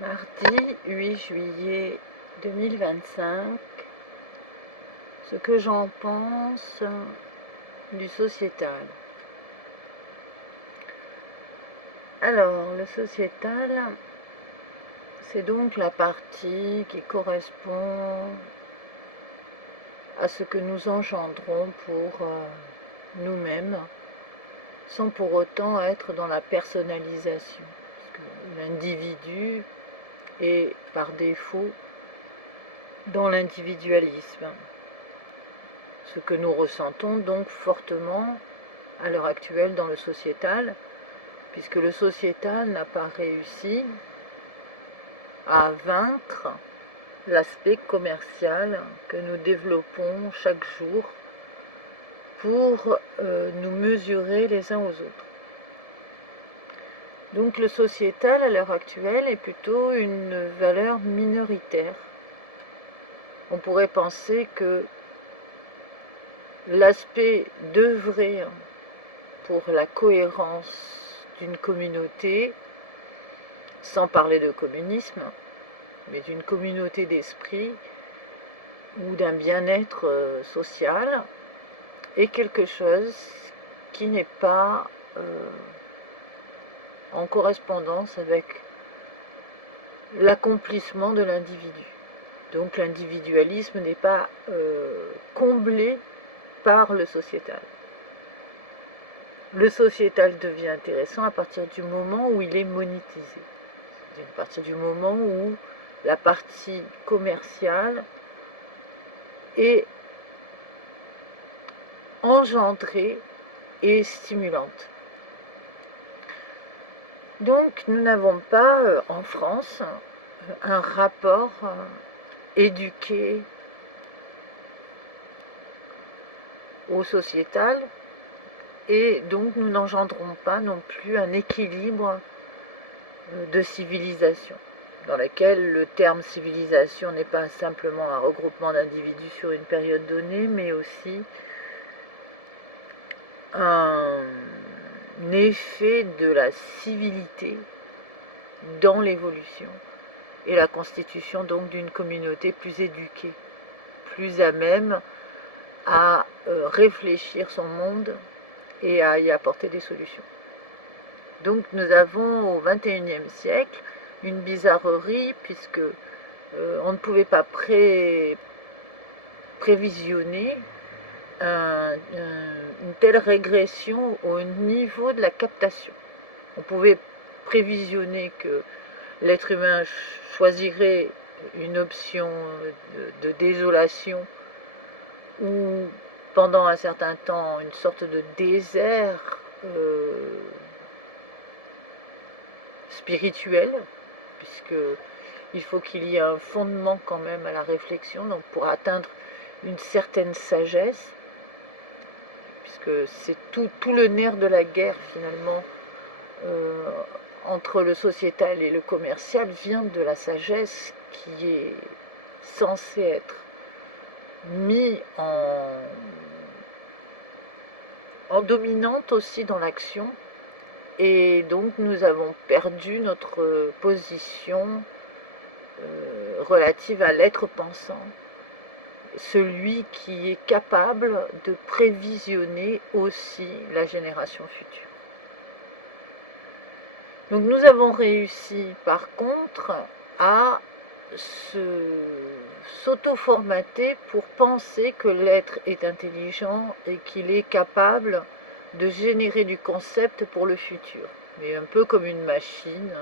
Mardi 8 juillet 2025, ce que j'en pense du sociétal. Alors, le sociétal, c'est donc la partie qui correspond à ce que nous engendrons pour nous-mêmes, sans pour autant être dans la personnalisation. Parce que l'individu est par défaut dans l'individualisme. Ce que nous ressentons donc fortement à l'heure actuelle dans le sociétal, puisque le sociétal n'a pas réussi à vaincre l'aspect commercial que nous développons chaque jour pour nous mesurer les uns aux autres. Donc le sociétal à l'heure actuelle est plutôt une valeur minoritaire. On pourrait penser que l'aspect d'œuvrer pour la cohérence d'une communauté, sans parler de communisme, mais d'une communauté d'esprit ou d'un bien-être social, est quelque chose qui n'est pas en correspondance avec l'accomplissement de l'individu. Donc l'individualisme n'est pas comblé par le sociétal. Le sociétal devient intéressant à partir du moment où il est monétisé. C'est-à-dire à partir du moment où la partie commerciale est engendrée et stimulante. Donc nous n'avons pas en France un rapport éduqué au sociétal, et donc nous n'engendrons pas non plus un équilibre de civilisation, dans laquelle le terme civilisation n'est pas simplement un regroupement d'individus sur une période donnée, mais aussi un effet de la civilité dans l'évolution et la constitution donc d'une communauté plus éduquée, plus à même à réfléchir son monde et à y apporter des solutions. Donc nous avons au XXIe siècle une bizarrerie, puisque on ne pouvait pas prévisionner une telle régression au niveau de la captation. On pouvait prévisionner que l'être humain choisirait une option de désolation, ou pendant un certain temps une sorte de désert spirituel, puisqu'il faut qu'il y ait un fondement quand même à la réflexion, donc pour atteindre une certaine sagesse, puisque c'est tout le nerf de la guerre finalement entre le sociétal et le commercial vient de la sagesse, qui est censée être mise en dominante aussi dans l'action. Et donc nous avons perdu notre position relative à l'être pensant, celui qui est capable de prévisionner aussi la génération future. Donc nous avons réussi par contre à s'auto-formater pour penser que l'être est intelligent et qu'il est capable de générer du concept pour le futur, mais un peu comme une machine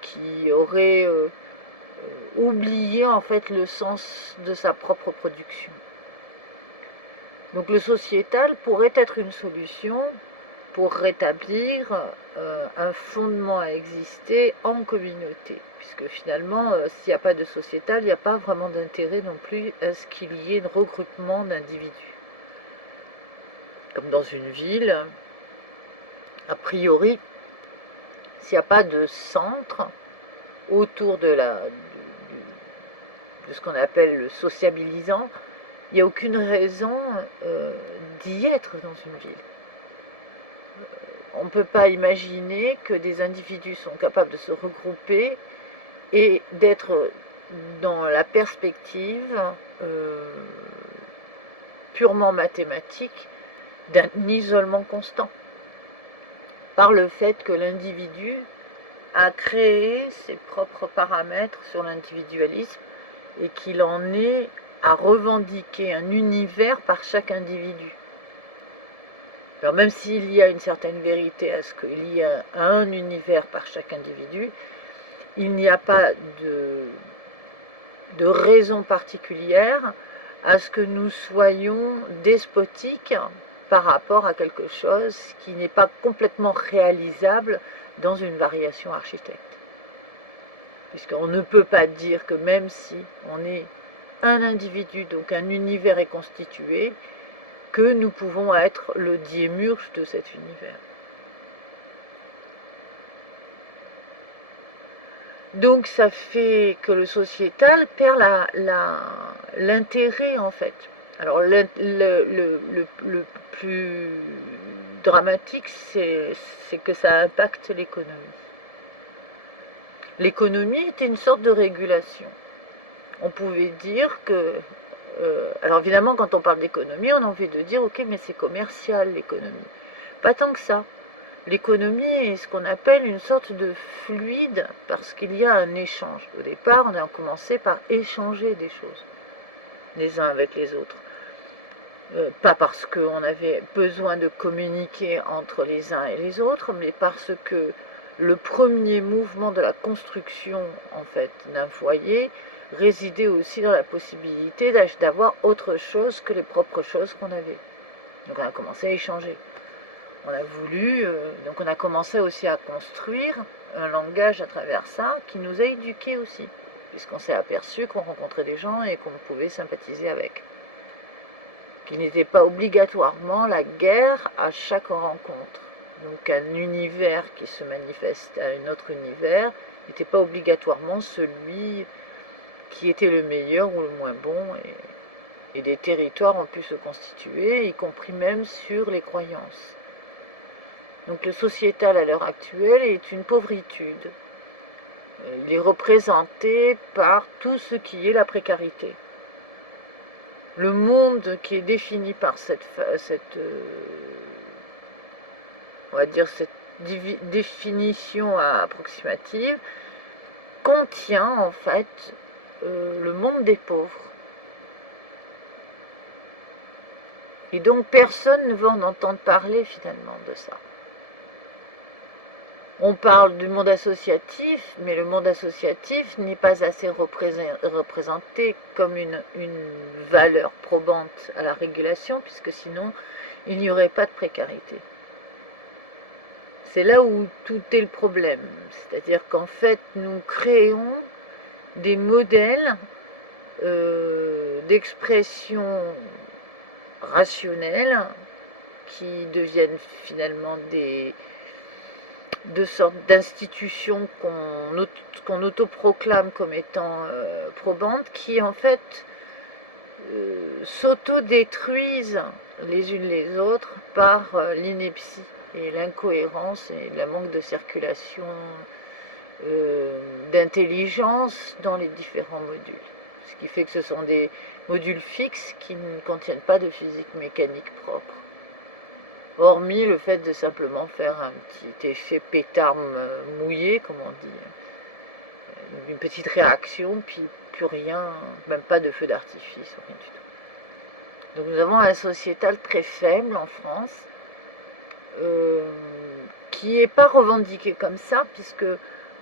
qui aurait oublié en fait le sens de sa propre production. Donc le sociétal pourrait être une solution pour rétablir un fondement à exister en communauté, puisque finalement s'il n'y a pas de sociétal, il n'y a pas vraiment d'intérêt non plus à ce qu'il y ait un regroupement d'individus. Comme dans une ville, a priori, s'il n'y a pas de centre autour de ce qu'on appelle le sociabilisant, il n'y a aucune raison d'y être dans une ville. on ne peut pas imaginer que des individus sont capables de se regrouper et d'être dans la perspective purement mathématique d'un isolement constant, par le fait que l'individu a créé ses propres paramètres sur l'individualisme et qu'il en est à revendiquer un univers par chaque individu. Alors même s'il y a une certaine vérité à ce qu'il y a un univers par chaque individu, il n'y a pas de raison particulière à ce que nous soyons despotiques par rapport à quelque chose qui n'est pas complètement réalisable dans une variation architecte. Puisqu'on ne peut pas dire que même si on est un individu, donc un univers est constitué, que nous pouvons être le démiurge de cet univers. Donc ça fait que le sociétal perd l'intérêt en fait. Alors le plus dramatique, c'est que ça impacte l'économie. L'économie était une sorte de régulation. On pouvait dire que... alors évidemment, quand on parle d'économie, on a envie de dire, ok, mais c'est commercial l'économie. Pas tant que ça. L'économie est ce qu'on appelle une sorte de fluide parce qu'il y a un échange. Au départ, on a commencé par échanger des choses, les uns avec les autres. Pas parce qu'on avait besoin de communiquer entre les uns et les autres, mais parce que le premier mouvement de la construction en fait d'un foyer résidait aussi dans la possibilité d'avoir autre chose que les propres choses qu'on avait. Donc on a commencé à échanger. On a voulu, donc on a commencé aussi à construire un langage à travers ça qui nous a éduqués aussi, puisqu'on s'est aperçu qu'on rencontrait des gens et qu'on pouvait sympathiser avec. Qu'il n'était pas obligatoirement la guerre à chaque rencontre. Donc un univers qui se manifeste à un autre univers n'était pas obligatoirement celui qui était le meilleur ou le moins bon, et des territoires ont pu se constituer, y compris même sur les croyances. Donc le sociétal à l'heure actuelle est une pauvritude. Il est représenté par tout ce qui est la précarité. Le monde qui est défini par cette on va dire cette définition approximative contient en fait le monde des pauvres. Et donc personne ne veut en entendre parler finalement de ça. On parle du monde associatif, mais le monde associatif n'est pas assez représenté comme une valeur probante à la régulation, puisque sinon il n'y aurait pas de précarité. C'est là où tout est le problème, c'est-à-dire qu'en fait nous créons des modèles d'expression rationnelle qui deviennent finalement de sortes d'institutions qu'on autoproclame comme étant probantes, qui en fait s'auto-détruisent les unes les autres par l'ineptie et l'incohérence et le manque de circulation d'intelligence dans les différents modules. Ce qui fait que ce sont des modules fixes qui ne contiennent pas de physique mécanique propre. Hormis le fait de simplement faire un petit effet pétard mouillé, comme on dit, une petite réaction, puis plus rien, même pas de feu d'artifice, rien du tout. Donc nous avons un sociétal très faible en France, qui n'est pas revendiqué comme ça, puisque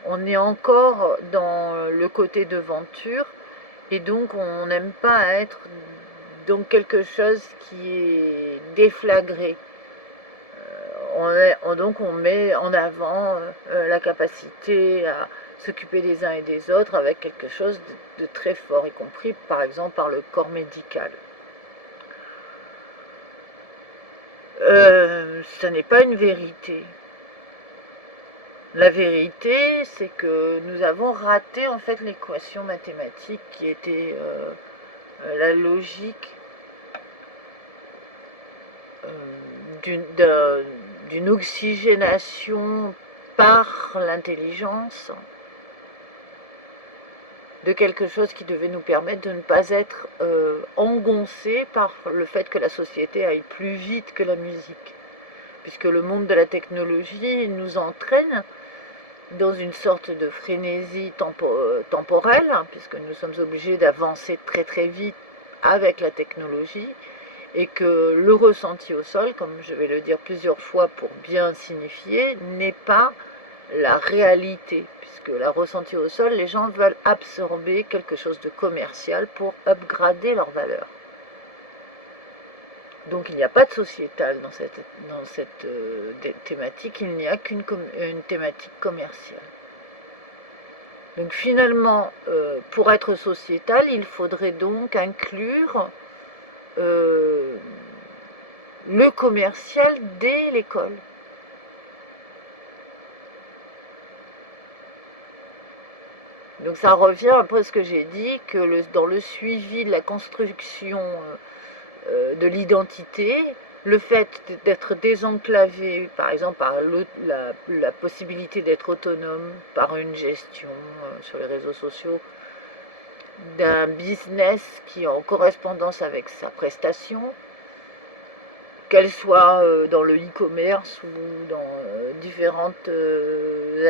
on est encore dans le côté de-venture, et donc on n'aime pas être dans quelque chose qui est déflagré. Donc on met en avant la capacité à s'occuper des uns et des autres avec quelque chose de très fort, y compris par exemple par le corps médical. Ce n'est pas une vérité. La vérité, c'est que nous avons raté en fait l'équation mathématique qui était la logique d'une oxygénation par l'intelligence, de quelque chose qui devait nous permettre de ne pas être engoncés par le fait que la société aille plus vite que la musique. Puisque le monde de la technologie nous entraîne dans une sorte de frénésie temporelle, puisque nous sommes obligés d'avancer très très vite avec la technologie, et que le ressenti au sol, comme je vais le dire plusieurs fois pour bien signifier, n'est pas la réalité, puisque la ressenti au sol, les gens veulent absorber quelque chose de commercial pour upgrader leur valeur. Donc il n'y a pas de sociétal dans cette thématique, il n'y a qu'une thématique commerciale. Donc finalement, pour être sociétal, il faudrait donc inclure le commercial dès l'école. Donc ça revient un peu à ce que j'ai dit, que dans le suivi de la construction de l'identité, le fait d'être désenclavé, par exemple par la possibilité d'être autonome par une gestion sur les réseaux sociaux, d'un business qui est en correspondance avec sa prestation, qu'elle soit dans le e-commerce ou dans différentes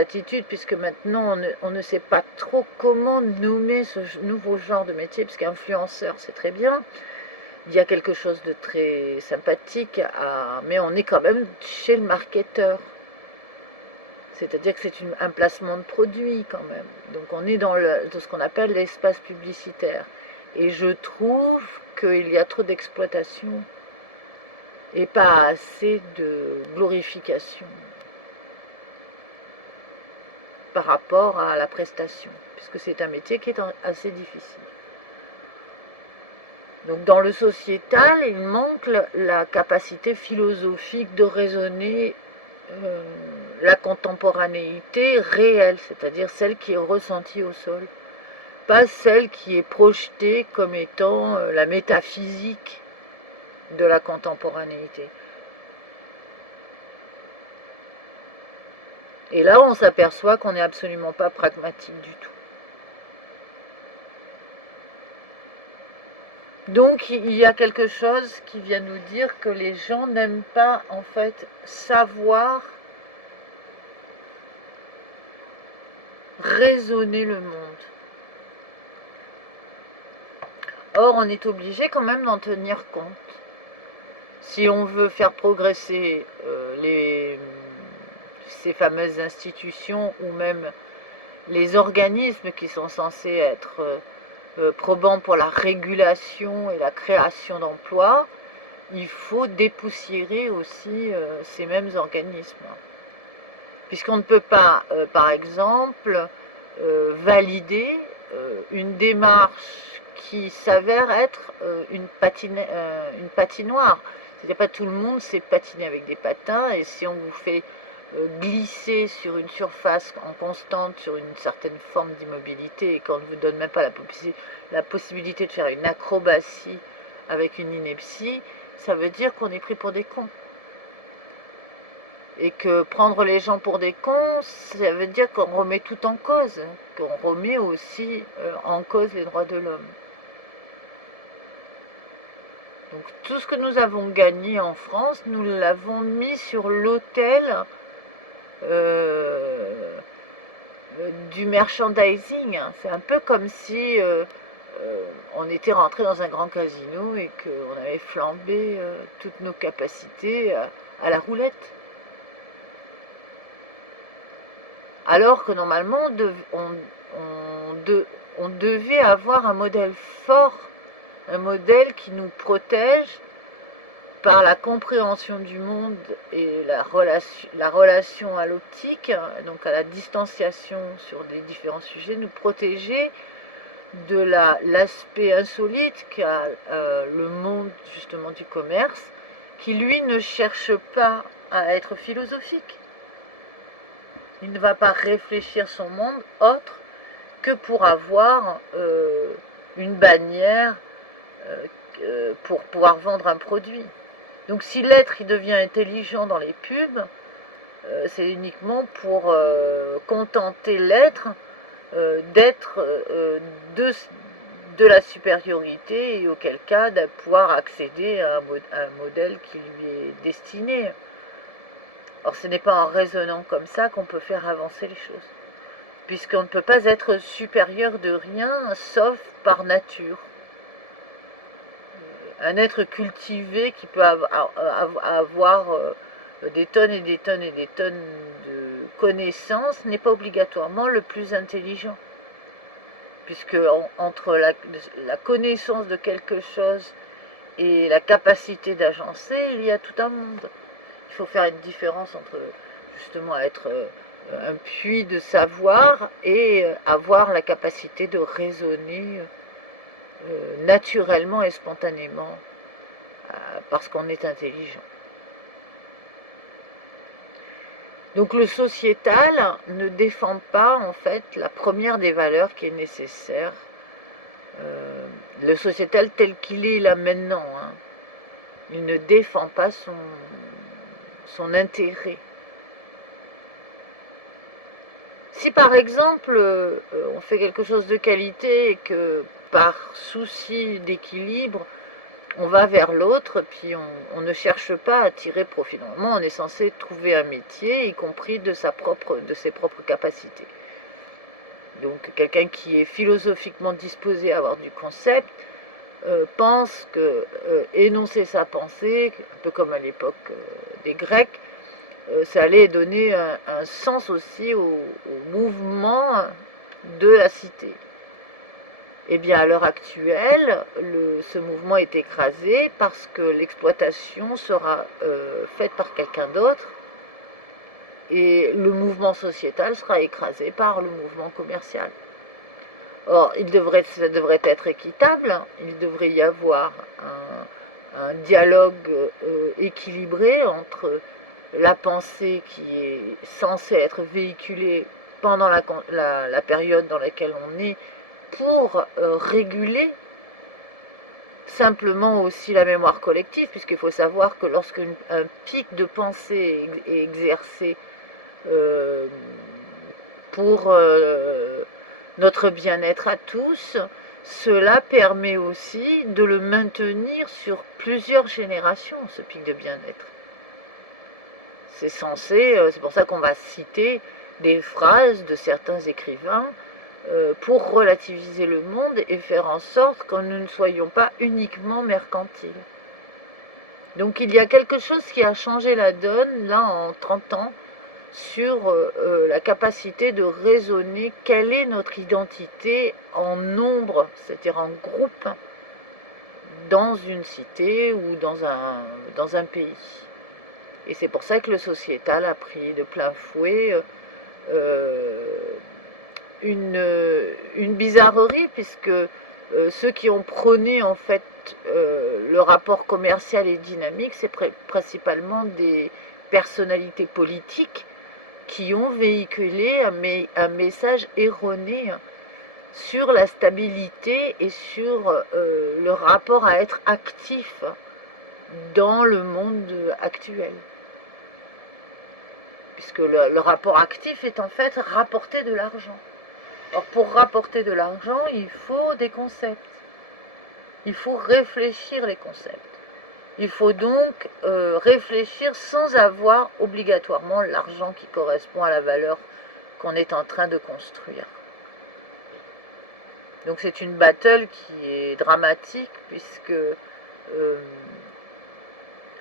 attitudes, puisque maintenant on ne sait pas trop comment nommer ce nouveau genre de métier, parce qu'influenceur c'est très bien, il y a quelque chose de très sympathique, mais on est quand même chez le marketeur. C'est-à-dire que c'est un placement de produit quand même. Donc on est dans ce qu'on appelle l'espace publicitaire. Et je trouve qu'il y a trop d'exploitation et pas assez de glorification par rapport à la prestation, puisque c'est un métier qui est assez difficile. Donc dans le sociétal, il manque la capacité philosophique de raisonner la contemporanéité réelle, c'est-à-dire celle qui est ressentie au sol, pas celle qui est projetée comme étant la métaphysique de la contemporanéité. Et là, on s'aperçoit qu'on n'est absolument pas pragmatique du tout. Donc il y a quelque chose qui vient nous dire que les gens n'aiment pas en fait savoir raisonner le monde. Or on est obligé quand même d'en tenir compte. Si on veut faire progresser ces fameuses institutions ou même les organismes qui sont censés être probants pour la régulation et la création d'emplois, il faut dépoussiérer aussi ces mêmes organismes. Puisqu'on ne peut pas, par exemple, valider une démarche qui s'avère être une patinoire. C'est-à-dire pas tout le monde sait patiner avec des patins, et si on vous fait glisser sur une surface en constante, sur une certaine forme d'immobilité, et qu'on ne vous donne même pas la possibilité de faire une acrobatie avec une ineptie, ça veut dire qu'on est pris pour des cons. Et que prendre les gens pour des cons, ça veut dire qu'on remet tout en cause, qu'on remet aussi en cause les droits de l'homme. Donc tout ce que nous avons gagné en France, nous l'avons mis sur l'autel du merchandising. C'est un peu comme si on était rentré dans un grand casino et qu'on avait flambé toutes nos capacités à la roulette. Alors que normalement on devait avoir un modèle fort, un modèle qui nous protège par la compréhension du monde et la relation à l'optique, donc à la distanciation sur des différents sujets, nous protéger de l'aspect insolite qu'a le monde justement du commerce, qui lui ne cherche pas à être philosophique. Il ne va pas réfléchir son monde autre que pour avoir une bannière pour pouvoir vendre un produit. Donc si l'être il devient intelligent dans les pubs, c'est uniquement pour contenter l'être d'être de la supériorité, et auquel cas de pouvoir accéder à un modèle qui lui est destiné. Or ce n'est pas en raisonnant comme ça qu'on peut faire avancer les choses, puisqu'on ne peut pas être supérieur de rien sauf par nature. Un être cultivé qui peut avoir des tonnes et des tonnes et des tonnes de connaissances n'est pas obligatoirement le plus intelligent, puisque entre la connaissance de quelque chose et la capacité d'agencer, il y a tout un monde. Il faut faire une différence entre justement être un puits de savoir et avoir la capacité de raisonner naturellement et spontanément parce qu'on est intelligent. Donc le sociétal ne défend pas en fait la première des valeurs qui est nécessaire. Le sociétal tel qu'il est là maintenant, hein, il ne défend pas son intérêt. Si par exemple on fait quelque chose de qualité et que par souci d'équilibre on va vers l'autre, puis on ne cherche pas à tirer profit. Normalement, on est censé trouver un métier, y compris de ses propres capacités. Donc, quelqu'un qui est philosophiquement disposé à avoir du concept pense que énoncer sa pensée, un peu comme à l'époque des Grecs, ça allait donner un sens aussi au mouvement de la cité. Eh bien, à l'heure actuelle, ce mouvement est écrasé parce que l'exploitation sera faite par quelqu'un d'autre et le mouvement sociétal sera écrasé par le mouvement commercial. Or, ça devrait être équitable, il devrait y avoir un dialogue équilibré entre la pensée qui est censée être véhiculée pendant la période dans laquelle on est, pour réguler simplement aussi la mémoire collective, puisqu'il faut savoir que lorsqu'un pic de pensée est exercé pour notre bien-être à tous, cela permet aussi de le maintenir sur plusieurs générations, ce pic de bien-être. C'est c'est pour ça qu'on va citer des phrases de certains écrivains pour relativiser le monde et faire en sorte que nous ne soyons pas uniquement mercantiles. Donc il y a quelque chose qui a changé la donne, là, en 30 ans, sur la capacité de raisonner quelle est notre identité en nombre, c'est-à-dire en groupe, dans une cité ou dans un pays. Et c'est pour ça que le sociétal a pris de plein fouet une bizarrerie, puisque ceux qui ont prôné en fait le rapport commercial et dynamique, c'est principalement des personnalités politiques qui ont véhiculé un message erroné sur la stabilité et sur le rapport à être actif dans le monde actuel. Puisque le rapport actif est en fait rapporter de l'argent. Or, pour rapporter de l'argent, il faut des concepts. Il faut réfléchir les concepts. Il faut donc réfléchir sans avoir obligatoirement l'argent qui correspond à la valeur qu'on est en train de construire. Donc c'est une battle qui est dramatique, puisque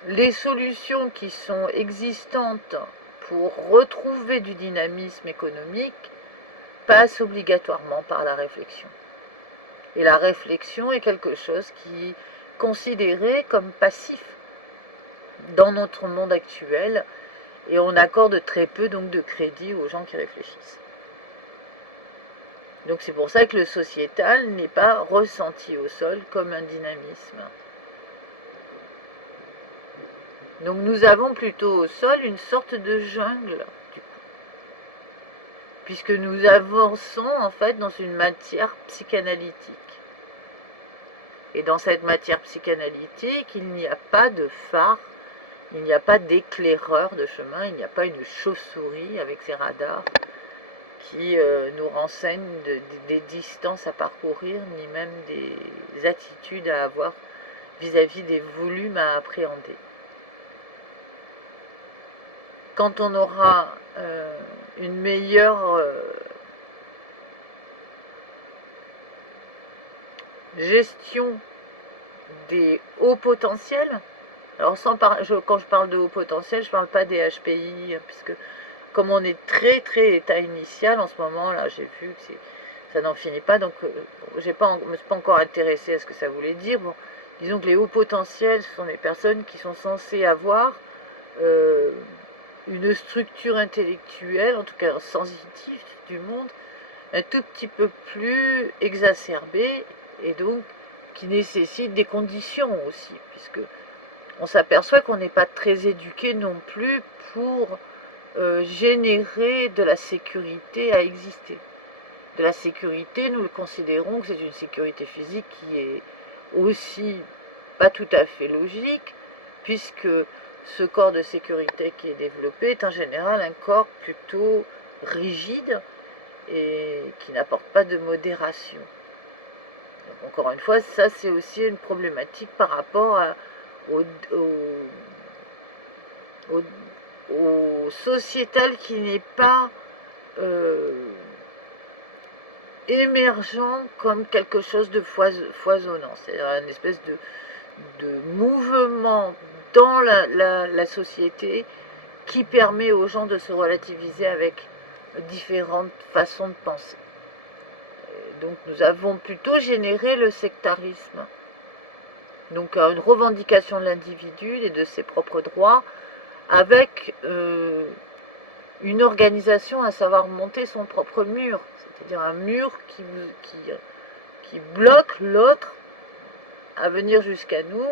les solutions qui sont existantes pour retrouver du dynamisme économique passe obligatoirement par la réflexion. Et la réflexion est quelque chose qui est considéré comme passif dans notre monde actuel, et on accorde très peu donc de crédit aux gens qui réfléchissent. Donc c'est pour ça que le sociétal n'est pas ressenti au sol comme un dynamisme. Donc nous avons plutôt au sol une sorte de jungle, puisque nous avançons en fait dans une matière psychanalytique. Et dans cette matière psychanalytique, il n'y a pas de phare Il n'y a pas d'éclaireur de chemin, il n'y a pas une chauve-souris avec ses radars qui nous renseigne des distances à parcourir, ni même des attitudes à avoir vis-à-vis des volumes à appréhender. Quand on aura une meilleure gestion des hauts potentiels, alors quand je parle de hauts potentiels, je ne parle pas des HPI, puisque comme on est très état initial en ce moment, là j'ai vu que ça n'en finit pas, donc je ne me suis pas encore intéressée à ce que ça voulait dire. Bon, disons que les hauts potentiels, ce sont des personnes qui sont censées avoir une structure intellectuelle, en tout cas sensitive du monde, un tout petit peu plus exacerbée, et donc qui nécessite des conditions aussi, puisque on s'aperçoit qu'on n'est pas très éduqué non plus pour générer de la sécurité à exister. De la sécurité, nous le considérons que c'est une sécurité physique qui est aussi pas tout à fait logique, puisque ce corps de sécurité qui est développé est en général un corps plutôt rigide et qui n'apporte pas de modération. Donc, encore une fois, ça c'est aussi une problématique par rapport au sociétal qui n'est pas émergent comme quelque chose de foisonnant, c'est-à-dire une espèce de mouvement dans la société qui permet aux gens de se relativiser avec différentes façons de penser. Donc nous avons plutôt généré le sectarisme, donc une revendication de l'individu et de ses propres droits, avec une organisation à savoir monter son propre mur, c'est-à-dire un mur qui bloque l'autre à venir jusqu'à nous,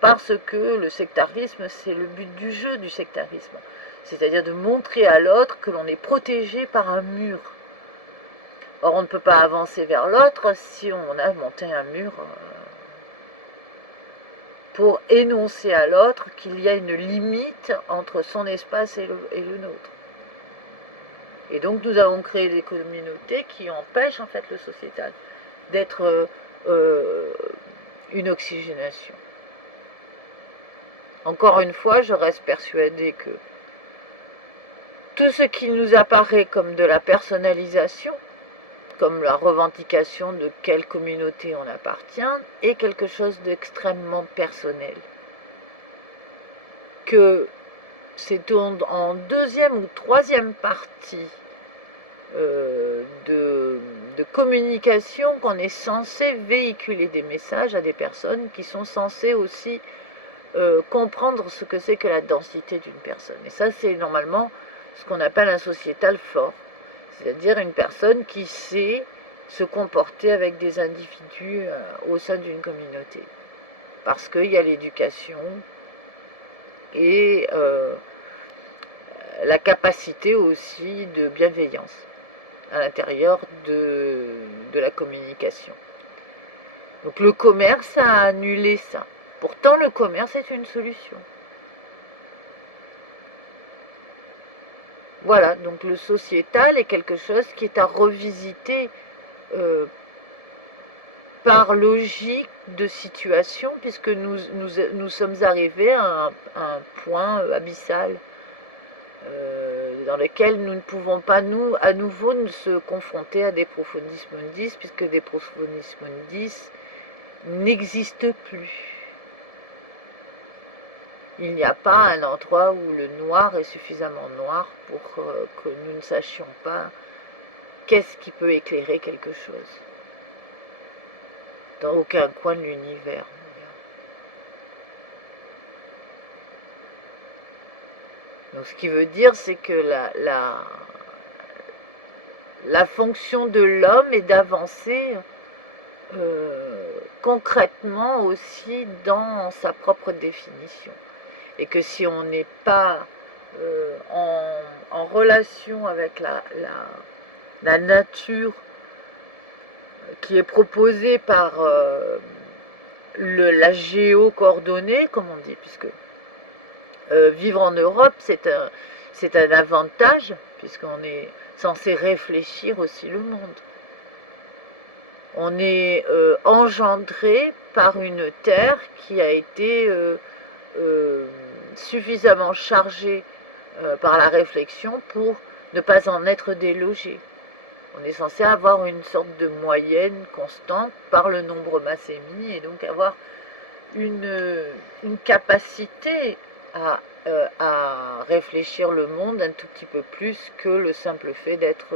parce que le sectarisme, c'est le but du jeu du sectarisme, c'est-à-dire de montrer à l'autre que l'on est protégé par un mur. Or, on ne peut pas avancer vers l'autre si on a monté un mur pour énoncer à l'autre qu'il y a une limite entre son espace et le nôtre. Et donc, nous avons créé des communautés qui empêchent en fait le sociétal d'être une oxygénation. Encore une fois, je reste persuadée que tout ce qui nous apparaît comme de la personnalisation, comme la revendication de quelle communauté on appartient, est quelque chose d'extrêmement personnel. Que c'est en deuxième ou troisième partie de communication qu'on est censé véhiculer des messages à des personnes qui sont censées aussi comprendre ce que c'est que la densité d'une personne. Et ça, c'est normalement ce qu'on appelle un sociétal fort, c'est-à-dire une personne qui sait se comporter avec des individus au sein d'une communauté, parce qu'il y a l'éducation et la capacité aussi de bienveillance à l'intérieur de la communication. Donc le commerce a annulé ça. Pourtant, le commerce est une solution. Voilà, donc le sociétal est quelque chose qui est à revisiter par logique de situation, puisque nous sommes arrivés à un point abyssal dans lequel nous ne pouvons pas, à nouveau, se confronter à des profundis mundis, puisque des profundis mundis n'existent plus. Il n'y a pas un endroit où le noir est suffisamment noir pour que nous ne sachions pas qu'est-ce qui peut éclairer quelque chose. Dans aucun coin de l'univers. Donc ce qui veut dire, c'est que la fonction de l'homme est d'avancer concrètement aussi dans sa propre définition. Et que si on n'est pas en relation avec la nature qui est proposée par la géocoordonnée, comme on dit, puisque vivre en Europe, c'est un avantage, puisqu'on est censé réfléchir aussi le monde. On est engendré par une terre qui a été suffisamment chargée par la réflexion pour ne pas en être délogé. On est censé avoir une sorte de moyenne constante par le nombre masse émis et donc avoir une capacité à réfléchir le monde un tout petit peu plus que le simple fait d'être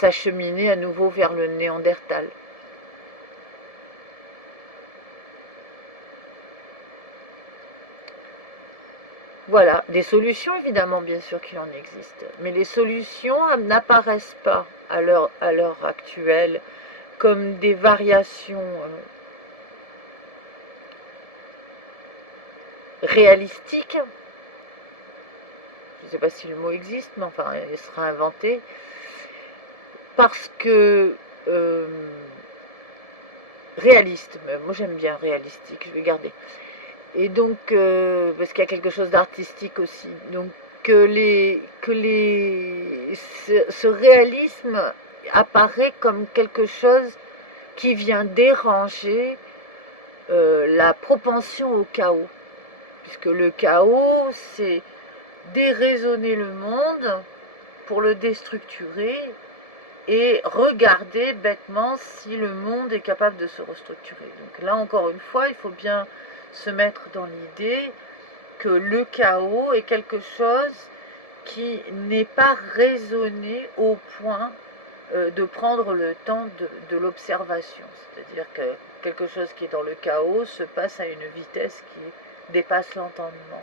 s'acheminer à nouveau vers le Néandertal. Voilà, des solutions évidemment bien sûr qu'il en existe, mais les solutions n'apparaissent pas à l'heure actuelle comme des variations réalistiques. Je ne sais pas si le mot existe, mais enfin il sera inventé, parce que réaliste, moi j'aime bien réalistique, je vais garder. Et donc, parce qu'il y a quelque chose d'artistique aussi. Donc, ce réalisme apparaît comme quelque chose qui vient déranger la propension au chaos. Puisque le chaos, c'est déraisonner le monde pour le déstructurer et regarder bêtement si le monde est capable de se restructurer. Donc là, encore une fois, il faut bien se mettre dans l'idée que le chaos est quelque chose qui n'est pas raisonné au point de prendre le temps de l'observation. C'est-à-dire que quelque chose qui est dans le chaos se passe à une vitesse qui dépasse l'entendement.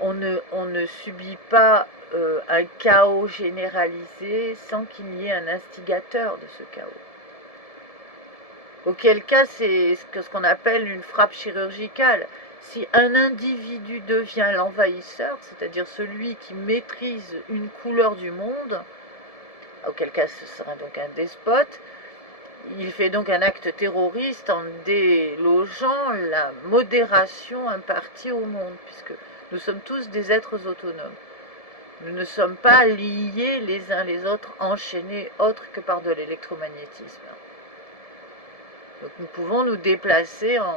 On ne subit pas un chaos généralisé sans qu'il y ait un instigateur de ce chaos. Auquel cas, c'est ce qu'on appelle une frappe chirurgicale. Si un individu devient l'envahisseur, c'est-à-dire celui qui maîtrise une couleur du monde, auquel cas ce sera donc un despote, il fait donc un acte terroriste en délogeant la modération impartie au monde, puisque nous sommes tous des êtres autonomes. Nous ne sommes pas liés les uns les autres, enchaînés autre que par de l'électromagnétisme. Donc nous pouvons nous déplacer en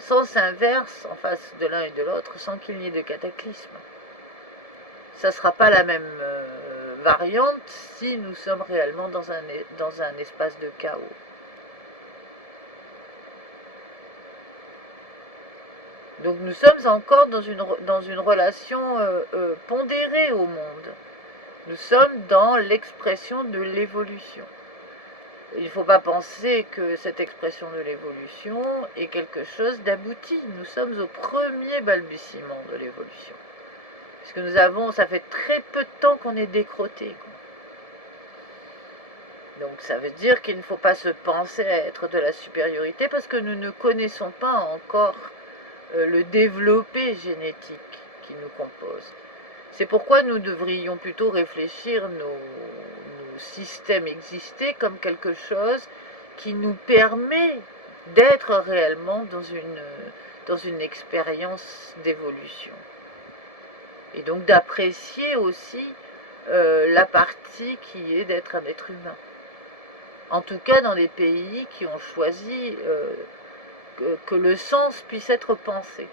sens inverse en face de l'un et de l'autre sans qu'il y ait de cataclysme. Ça ne sera pas la même variante si nous sommes réellement dans un espace de chaos. Donc nous sommes encore dans une relation pondérée au monde. Nous sommes dans l'expression de l'évolution. Il ne faut pas penser que cette expression de l'évolution est quelque chose d'abouti. Nous sommes au premier balbutiement de l'évolution. Puisque ça fait très peu de temps qu'on est décrotté. Donc ça veut dire qu'il ne faut pas se penser à être de la supériorité parce que nous ne connaissons pas encore le développé génétique qui nous compose. C'est pourquoi nous devrions plutôt réfléchir nos systèmes existés comme quelque chose qui nous permet d'être réellement dans une expérience d'évolution. Et donc d'apprécier aussi la partie qui est d'être un être humain. En tout cas dans des pays qui ont choisi que le sens puisse être pensé.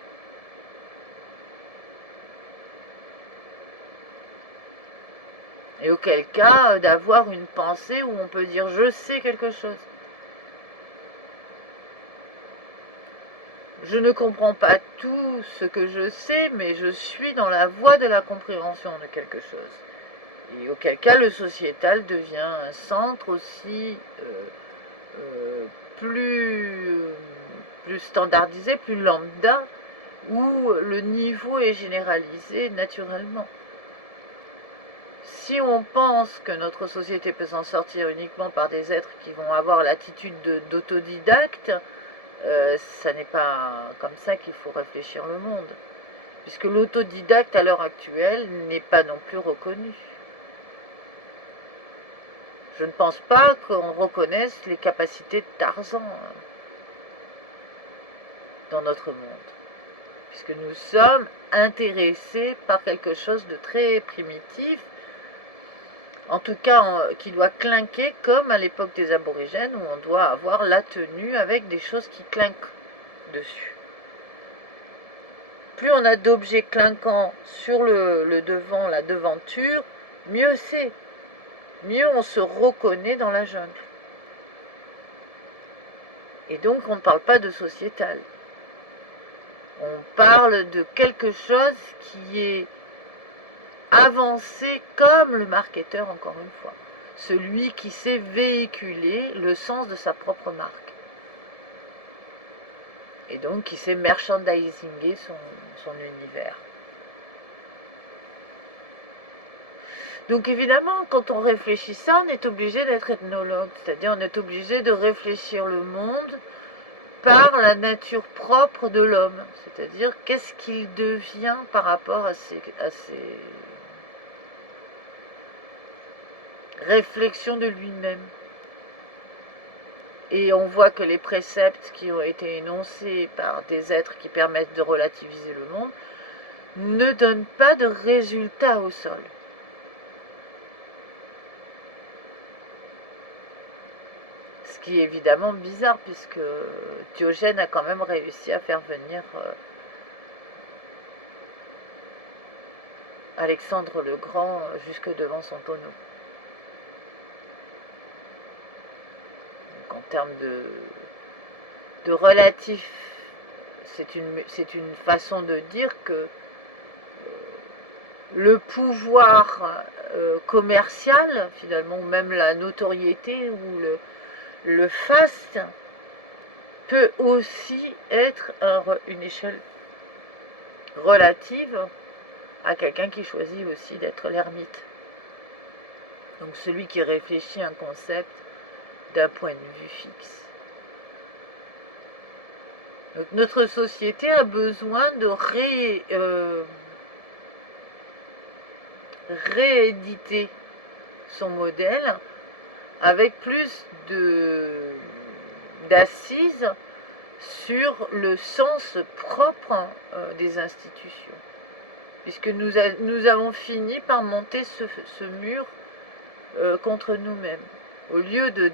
Et auquel cas, d'avoir une pensée où on peut dire « je sais quelque chose ». Je ne comprends pas tout ce que je sais, mais je suis dans la voie de la compréhension de quelque chose. Et auquel cas, le sociétal devient un centre aussi plus standardisé, plus lambda, où le niveau est généralisé naturellement. Si on pense que notre société peut s'en sortir uniquement par des êtres qui vont avoir l'attitude d'autodidacte, ça n'est pas comme ça qu'il faut réfléchir le monde. Puisque l'autodidacte à l'heure actuelle n'est pas non plus reconnu. Je ne pense pas qu'on reconnaisse les capacités de Tarzan dans notre monde. puisque nous sommes intéressés par quelque chose de très primitif, en tout cas qui doit clinquer comme à l'époque des aborigènes, où on doit avoir la tenue avec des choses qui clinquent dessus. Plus on a d'objets clinquants sur le devant, la devanture, mieux c'est. Mieux on se reconnaît dans la jungle. Et donc on ne parle pas de sociétal. On parle de quelque chose qui est avancé comme le marketeur, encore une fois. Celui qui sait véhiculer le sens de sa propre marque. Et donc qui sait merchandisinguer son univers. Donc évidemment, quand on réfléchit ça, on est obligé d'être ethnologue, c'est-à-dire on est obligé de réfléchir le monde par la nature propre de l'homme, c'est-à-dire qu'est-ce qu'il devient par rapport à ces réflexions de lui-même. Et on voit que les préceptes qui ont été énoncés par des êtres qui permettent de relativiser le monde ne donnent pas de résultat au sol. Ce qui est évidemment bizarre, puisque Diogène a quand même réussi à faire venir Alexandre le Grand jusque devant son tonneau. Donc en termes de relatif, c'est une façon de dire que le pouvoir commercial, finalement, ou même la notoriété ou le faste, peut aussi être une échelle relative à quelqu'un qui choisit aussi d'être l'ermite. Donc celui qui réfléchit un concept d'un point de vue fixe. Donc notre société a besoin de rééditer son modèle avec plus d'assises sur le sens propre des institutions. Puisque nous avons fini par monter ce mur contre nous-mêmes. Au lieu de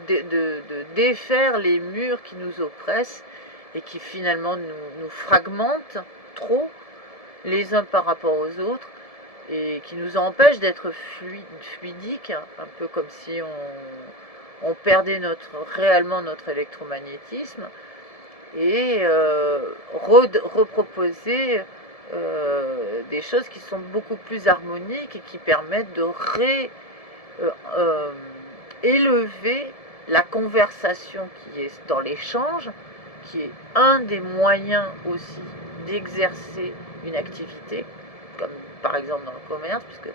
défaire les murs qui nous oppressent et qui finalement nous fragmentent trop les uns par rapport aux autres et qui nous empêchent d'être fluidiques, un peu comme si on perdait réellement notre électromagnétisme, et reproposer des choses qui sont beaucoup plus harmoniques et qui permettent de élever la conversation qui est dans l'échange, qui est un des moyens aussi d'exercer une activité, comme par exemple dans le commerce, puisque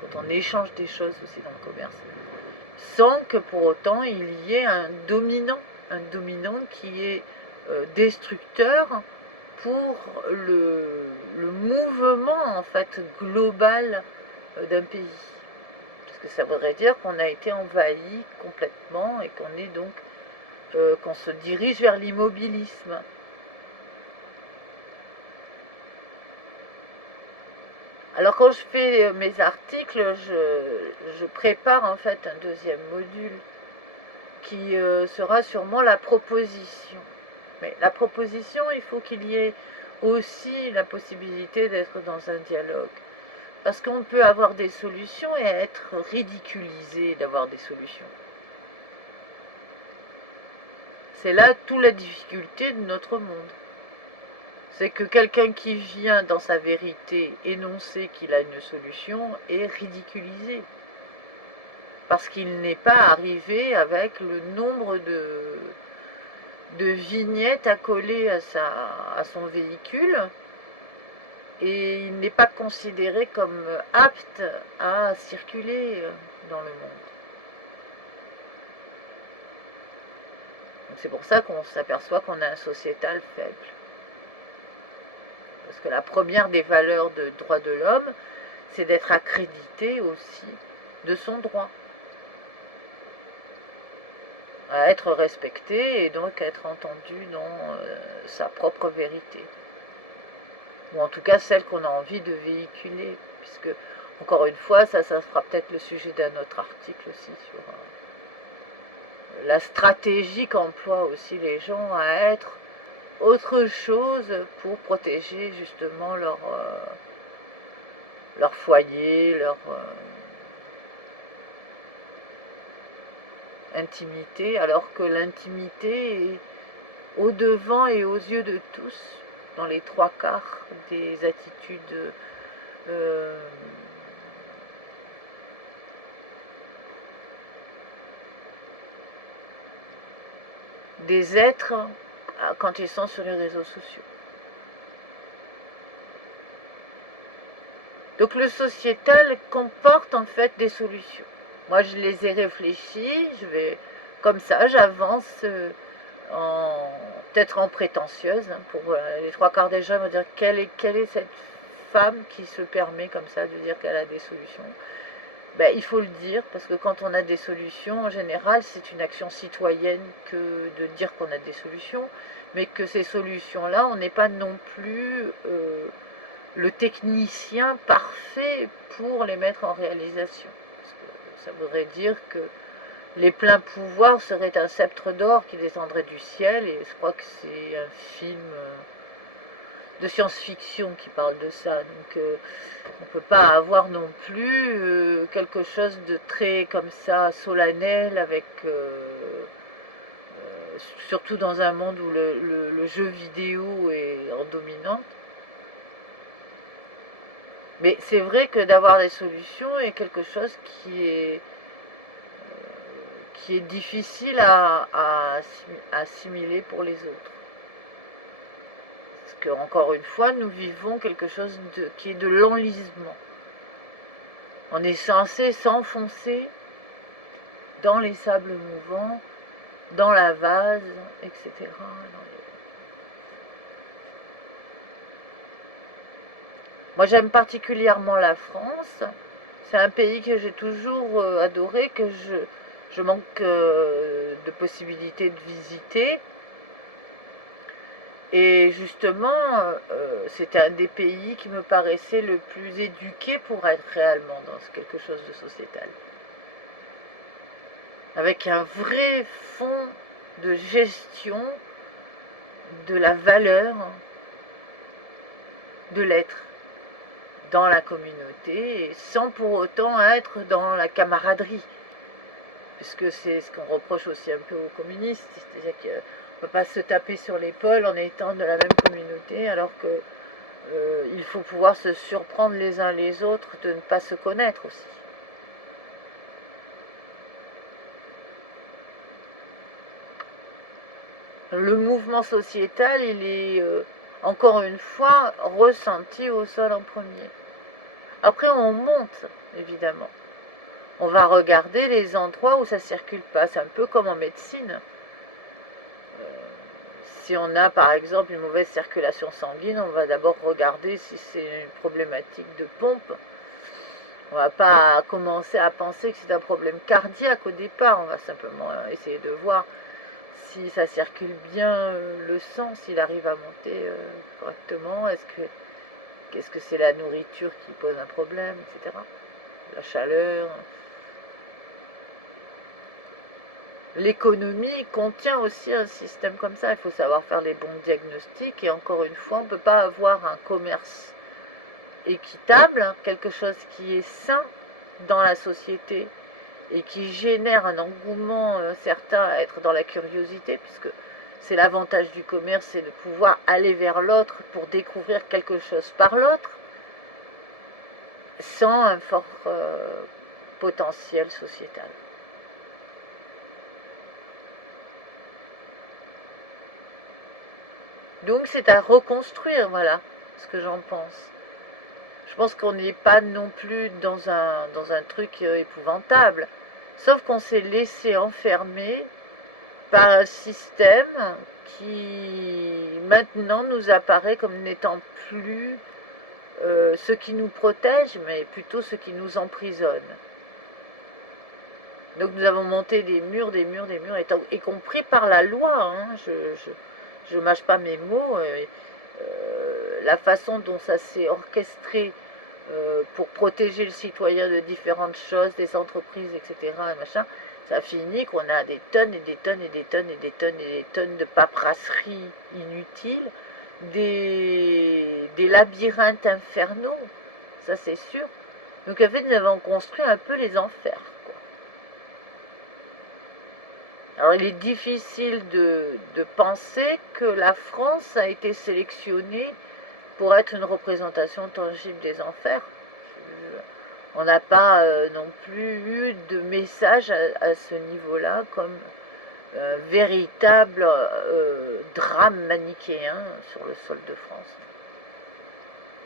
quand on échange des choses aussi dans le commerce, sans que pour autant il y ait un dominant qui est destructeur pour le mouvement en fait global d'un pays. Parce que ça voudrait dire qu'on a été envahi complètement et qu'on est donc qu'on se dirige vers l'immobilisme. Alors quand je fais mes articles, je prépare en fait un deuxième module qui sera sûrement la proposition. Mais la proposition, il faut qu'il y ait aussi la possibilité d'être dans un dialogue. Parce qu'on peut avoir des solutions et être ridiculisé d'avoir des solutions. C'est là toute la difficulté de notre monde. C'est que quelqu'un qui vient dans sa vérité énoncer qu'il a une solution est ridiculisé. Parce qu'il n'est pas arrivé avec le nombre de vignettes à coller à son véhicule, et il n'est pas considéré comme apte à circuler dans le monde. C'est pour ça qu'on s'aperçoit qu'on a un sociétal faible. Parce que la première des valeurs de droit de l'homme, c'est d'être accrédité aussi de son droit. À être respecté et donc à être entendu dans sa propre vérité. ou en tout cas celle qu'on a envie de véhiculer, puisque, encore une fois, ça sera peut-être le sujet d'un autre article aussi, sur la stratégie qu'emploient aussi les gens à être autre chose pour protéger justement leur foyer, leur intimité, alors que l'intimité est au devant et aux yeux de tous, dans les 3/4 des attitudes des êtres quand ils sont sur les réseaux sociaux. Donc le sociétal comporte en fait des solutions. Moi je les ai réfléchies, je vais comme ça, j'avance peut-être en prétentieuse, pour les 3/4 des gens vont dire quelle est cette femme qui se permet comme ça de dire qu'elle a des solutions. Ben, il faut le dire, parce que quand on a des solutions, en général, c'est une action citoyenne que de dire qu'on a des solutions, mais que ces solutions-là, on n'est pas non plus le technicien parfait pour les mettre en réalisation. Parce que ça voudrait dire que les pleins pouvoirs seraient un sceptre d'or qui descendrait du ciel, et je crois que c'est un film de science-fiction qui parle de ça. Donc on ne peut pas avoir non plus quelque chose de très comme ça solennel, avec surtout dans un monde où le jeu vidéo est en dominante. Mais c'est vrai que d'avoir des solutions est quelque chose qui est difficile à assimiler pour les autres. Parce que, encore une fois, nous vivons quelque chose qui est de l'enlisement. On est censé s'enfoncer dans les sables mouvants, dans la vase, etc. Moi, j'aime particulièrement la France. C'est un pays que j'ai toujours adoré, que je manque de possibilités de visiter. Et justement, c'était un des pays qui me paraissait le plus éduqué pour être réellement dans quelque chose de sociétal. Avec un vrai fond de gestion de la valeur de l'être dans la communauté, sans pour autant être dans la camaraderie. Puisque c'est ce qu'on reproche aussi un peu aux communistes, c'est-à-dire qu'on ne peut pas se taper sur l'épaule en étant de la même communauté, alors que il faut pouvoir se surprendre les uns les autres de ne pas se connaître aussi. Le mouvement sociétal, il est encore une fois ressenti au sol en premier. Après, on monte, évidemment. On va regarder les endroits où ça ne circule pas. C'est un peu comme en médecine. Si on a, par exemple, une mauvaise circulation sanguine, on va d'abord regarder si c'est une problématique de pompe. On ne va pas commencer à penser que c'est un problème cardiaque au départ. On va simplement essayer de voir si ça circule bien le sang, s'il arrive à monter correctement. Qu'est-ce que c'est la nourriture qui pose un problème, etc. La chaleur. L'économie contient aussi un système comme ça. Il faut savoir faire les bons diagnostics. Et encore une fois, on ne peut pas avoir un commerce équitable, quelque chose qui est sain dans la société et qui génère un engouement certain à être dans la curiosité, puisque c'est l'avantage du commerce, c'est de pouvoir aller vers l'autre pour découvrir quelque chose par l'autre, sans un fort potentiel sociétal. Donc c'est à reconstruire, voilà ce que j'en pense. Je pense qu'on n'est pas non plus dans un truc épouvantable, sauf qu'on s'est laissé enfermer par un système qui maintenant nous apparaît comme n'étant plus ce qui nous protège, mais plutôt ce qui nous emprisonne. Donc nous avons monté des murs, y compris par la loi. Hein. Je mâche pas mes mots. la façon dont ça s'est orchestré pour protéger le citoyen de différentes choses, des entreprises, etc., et machin, ça finit qu'on a des tonnes et des tonnes et des tonnes et des tonnes et des tonnes de paperasserie inutile, des labyrinthes infernaux, ça c'est sûr. Donc en fait, nous avons construit un peu les enfers, quoi. Alors il est difficile de penser que la France a été sélectionnée pour être une représentation tangible des enfers. On n'a pas non plus eu de message à ce niveau-là comme véritable drame manichéen sur le sol de France,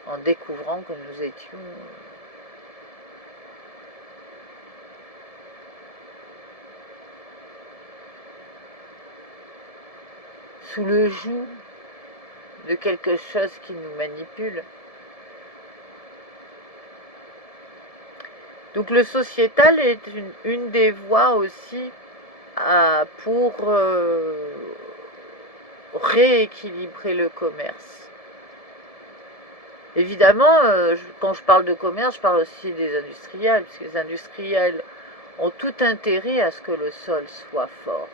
en découvrant que nous étions sous le joug de quelque chose qui nous manipule. Donc le sociétal est une des voies aussi pour rééquilibrer le commerce. Évidemment, quand je parle de commerce, je parle aussi des industriels, parce que les industriels ont tout intérêt à ce que le sol soit fort.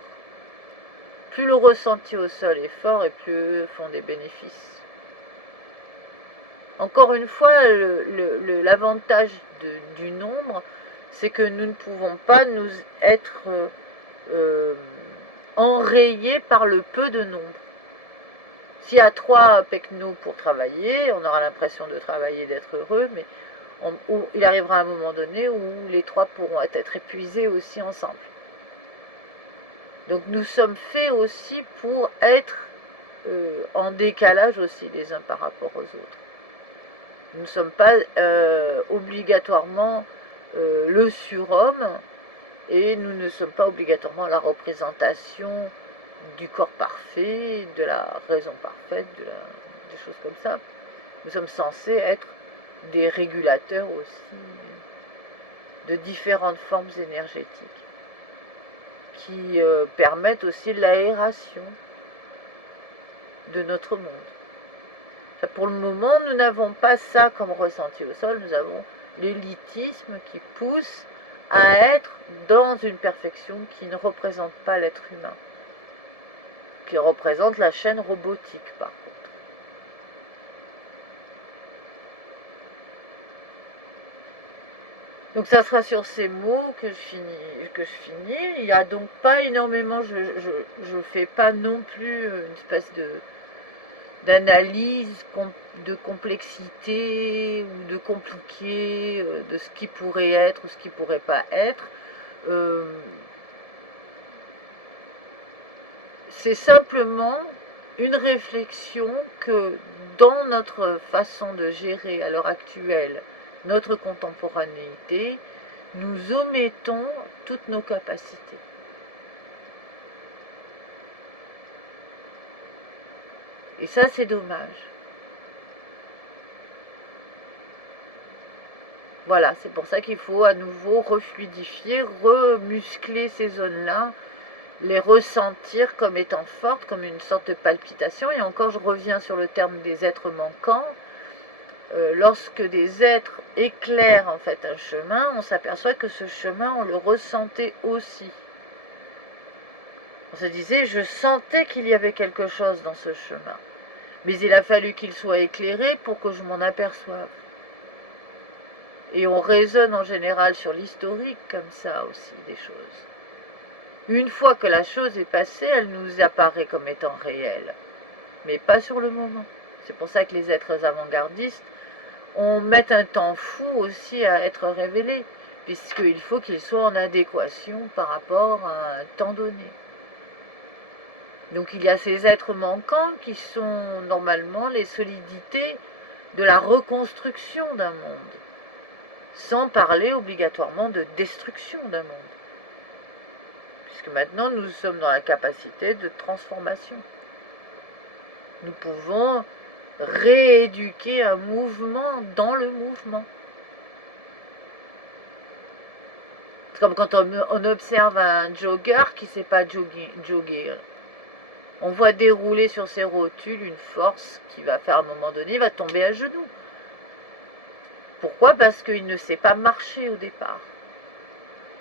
Plus le ressenti au sol est fort, et plus eux font des bénéfices. Encore une fois, l'avantage du nombre, c'est que nous ne pouvons pas nous être enrayés par le peu de nombre. S'il y a 3 pecnos pour travailler, on aura l'impression de travailler, d'être heureux, mais il arrivera un moment donné où les 3 pourront être épuisés aussi ensemble. Donc nous sommes faits aussi pour être en décalage aussi les uns par rapport aux autres. Nous ne sommes pas obligatoirement le surhomme, et nous ne sommes pas obligatoirement la représentation du corps parfait, de la raison parfaite, des choses comme ça. Nous sommes censés être des régulateurs aussi de différentes formes énergétiques qui permettent aussi l'aération de notre monde. Pour le moment, nous n'avons pas ça comme ressenti au sol, nous avons l'élitisme qui pousse à être dans une perfection qui ne représente pas l'être humain, qui représente la chaîne robotique par contre. Donc ça sera sur ces mots que je finis. Il n'y a donc pas énormément, je ne fais pas non plus une espèce d'analyse de complexité ou de compliqué de ce qui pourrait être ou ce qui ne pourrait pas être. C'est simplement une réflexion que dans notre façon de gérer à l'heure actuelle notre contemporanéité, nous omettons toutes nos capacités. Et ça, c'est dommage. Voilà, c'est pour ça qu'il faut à nouveau refluidifier, remuscler ces zones-là, les ressentir comme étant fortes, comme une sorte de palpitation. Et encore, je reviens sur le terme des êtres manquants. Lorsque des êtres éclairent en fait un chemin, on s'aperçoit que ce chemin, on le ressentait aussi. On se disait, je sentais qu'il y avait quelque chose dans ce chemin. Mais il a fallu qu'il soit éclairé pour que je m'en aperçoive. Et on raisonne en général sur l'historique comme ça aussi des choses. Une fois que la chose est passée, elle nous apparaît comme étant réelle, mais pas sur le moment. C'est pour ça que les êtres avant-gardistes mettent un temps fou aussi à être révélés, puisqu'il faut qu'ils soient en adéquation par rapport à un temps donné. Donc il y a ces êtres manquants qui sont normalement les solidités de la reconstruction d'un monde, sans parler obligatoirement de destruction d'un monde. Puisque maintenant nous sommes dans la capacité de transformation. Nous pouvons rééduquer un mouvement dans le mouvement. C'est comme quand on observe un jogger qui ne sait pas jogger. On voit dérouler sur ces rotules une force qui va faire à un moment donné, il va tomber à genoux. Pourquoi? Parce qu'il ne sait pas marcher au départ.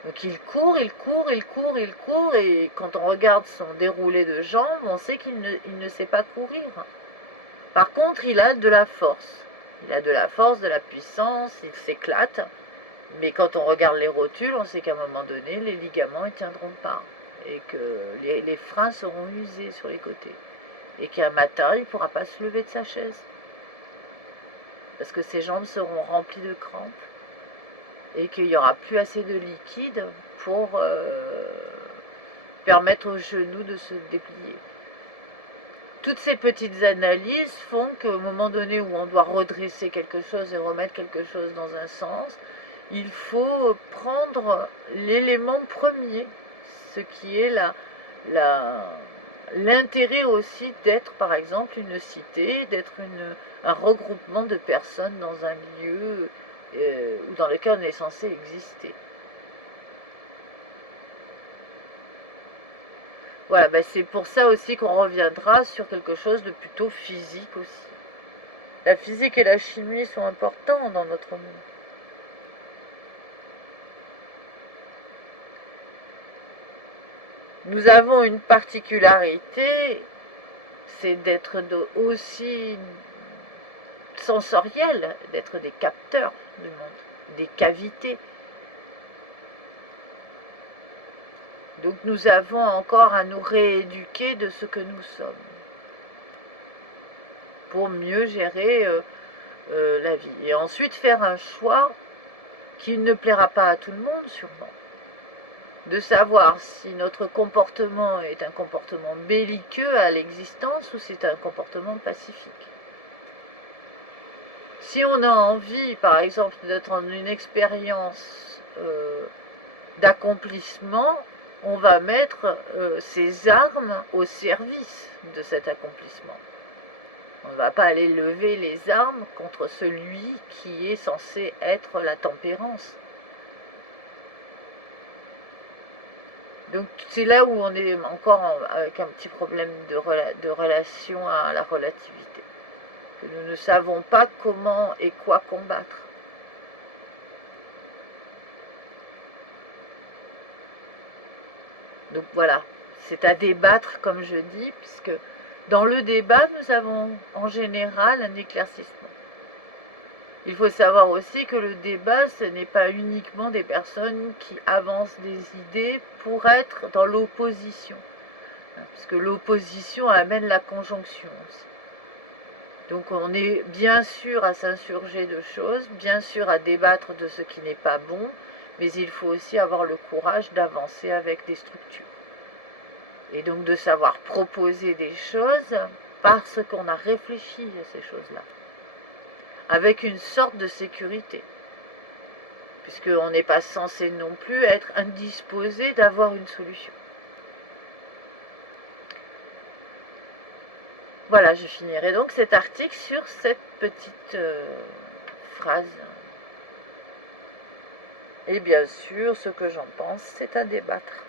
Donc il court, il court, il court, il court, et quand on regarde son déroulé de jambes, on sait qu'il ne sait pas courir. Par contre, il a de la force. Il a de la force, de la puissance, il s'éclate. Mais quand on regarde les rotules, on sait qu'à un moment donné, les ligaments ne tiendront pas. Et que les freins seront usés sur les côtés. Et qu'un matin, il ne pourra pas se lever de sa chaise. Parce que ses jambes seront remplies de crampes. Et qu'il n'y aura plus assez de liquide pour permettre aux genoux de se déplier. Toutes ces petites analyses font qu'au moment donné où on doit redresser quelque chose et remettre quelque chose dans un sens, il faut prendre l'élément premier, ce qui est l'intérêt aussi d'être par exemple une cité, d'être un regroupement de personnes dans un lieu dans lequel on est censé exister. Voilà, ben c'est pour ça aussi qu'on reviendra sur quelque chose de plutôt physique aussi. La physique et la chimie sont importants dans notre monde. Nous avons une particularité, c'est d'être aussi sensoriel, d'être des capteurs du monde, des cavités. Donc nous avons encore à nous rééduquer de ce que nous sommes pour mieux gérer la vie. Et ensuite faire un choix qui ne plaira pas à tout le monde sûrement. De savoir si notre comportement est un comportement belliqueux à l'existence ou si c'est un comportement pacifique. Si on a envie, par exemple, d'être en une expérience d'accomplissement, on va mettre ses armes au service de cet accomplissement. On ne va pas aller lever les armes contre celui qui est censé être la tempérance. Donc c'est là où on est encore avec un petit problème de relation à la relativité. Que nous ne savons pas comment et quoi combattre. Donc voilà, c'est à débattre comme je dis, puisque dans le débat, nous avons en général un éclaircissement. Il faut savoir aussi que le débat, ce n'est pas uniquement des personnes qui avancent des idées pour être dans l'opposition, puisque l'opposition amène la conjonction aussi. Donc on est bien sûr à s'insurger de choses, bien sûr à débattre de ce qui n'est pas bon, mais il faut aussi avoir le courage d'avancer avec des structures. Et donc de savoir proposer des choses parce qu'on a réfléchi à ces choses-là, avec une sorte de sécurité, puisqu'on n'est pas censé non plus être indisposé d'avoir une solution. Voilà, je finirai donc cet article sur cette petite phrase. Et bien sûr, ce que j'en pense, c'est à débattre.